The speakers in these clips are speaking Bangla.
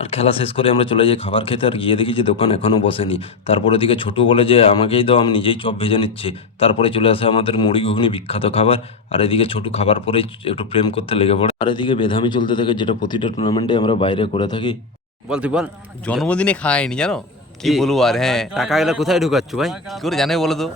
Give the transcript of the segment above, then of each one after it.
আর খেলা শেষ করে আমরা চলে যাই খাবার খেতে, আর গিয়ে দেখি যে দোকান এখনও বসেনি। তারপর ওদিকে ছোটু বলে যে আমাকেই দাও, আমি নিজেই চপ ভেজে নিচ্ছি। তারপরে চলে আসে আমাদের মুড়ি ঘুগনি বিখ্যাত খাবার। আর এদিকে ছোটু খাবার পরেই একটু প্রেম করতে লেগে পড়ে। আর এদিকে বেধামি চলতে থাকে, যেটা প্রতিটা টুর্নামেন্টে আমরা বাইরে করে থাকি। বল তুই বল। জন্মদিনে খায়নি জানো, কি বলবো আর। হ্যাঁ, টাকা এগুলো কোথায় ঢুকাচ্ছ ভাই? কি করে জানে বলো তো।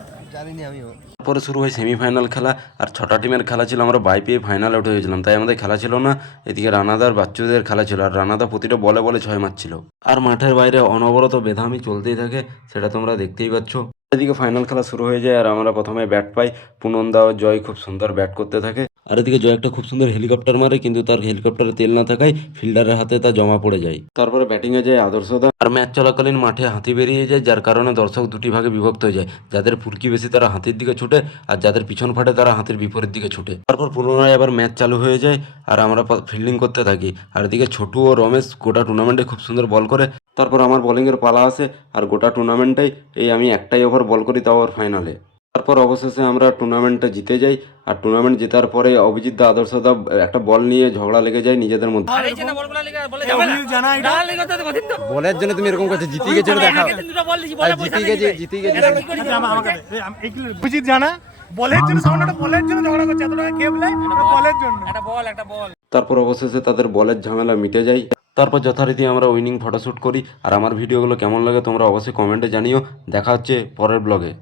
পরে শুরু হয় সেমিফাইনাল খেলা। আর 6টা টিমের খেলা ছিল, আমরা বাই পেয়ে ফাইনালে উঠে গেছিলাম, তাই আমাদের খেলা ছিল না। এদিকে রানাদার বাচ্চুদের খেলা ছিল, আর রানাদা প্রতিটা বলে বলে 6 মারছিল। আর মাঠের বাইরে অনবরত বেধামি চলতেই থাকে, সেটা তোমরা দেখতেই পাচ্ছ। এদিকে ফাইনাল খেলা শুরু হয়ে যায়, আর আমরা প্রথমে ব্যাট পাই। পুনন্দা ও জয় খুব সুন্দর ব্যাট করতে থাকে। আর এদিকে জয় একটা খুব সুন্দর হেলিকপ্টার মারে, কিন্তু তার হেলিকপ্টারে তেল না থাকায় ফিল্ডারের হাতে তা জমা পড়ে যায়। তারপরে ব্যাটিংয়ে যায় আদর্শদা। আর ম্যাচ চলাকালীন মাঠে হাতি বেরিয়ে যায়, যার কারণে দর্শক দুটি ভাগে বিভক্ত হয়ে যায়। যাদের ফুরকি বেশি তারা হাতির দিকে ছুটে, আর যাদের পিছন ফাটে তারা হাতির বিপরীত দিকে ছুটে। তারপর পুনরায় আবার ম্যাচ চালু হয়ে যায়, আর আমরা ফিল্ডিং করতে থাকি। আর এদিকে ছোটু ও রমেশ গোটা টুর্নামেন্টে খুব সুন্দর বল করে। তারপর আমার বোলিংয়ের পালা আসে, আর গোটা টুর্নামেন্টেই আমি একটাই ওভার বল করি, তাও ওর ফাইনালে। তারপর অবশেষে আমরা টুর্নামেন্টটা জিতে যাই। আর টুর্নামেন্ট জেতার পরে অভিজিৎ দা আদর্শ দা একটা বল নিয়ে ঝগড়া লেগে যায় নিজেদের মধ্যে। বলের জন্য তুমি এরকম করছো, জিতে গেছো দেখাও। জিতে গেছে অভিজিৎ জানা বলের জন্য সামনে একটা বলের জন্য ঝগড়া করছে, এত টাকা খেয়ে বলের জন্য একটা বল। তারপর অবশেষে তাদের বলের ঝামেলা মিটে যায়। তারপর যথারীতি আমরা উইনিং ফটোশ্যুট করি। আর আমার ভিডিওগুলো কেমন লাগে তোমরা অবশ্যই কমেন্টে জানিও। দেখা হচ্ছে পরের ব্লগে।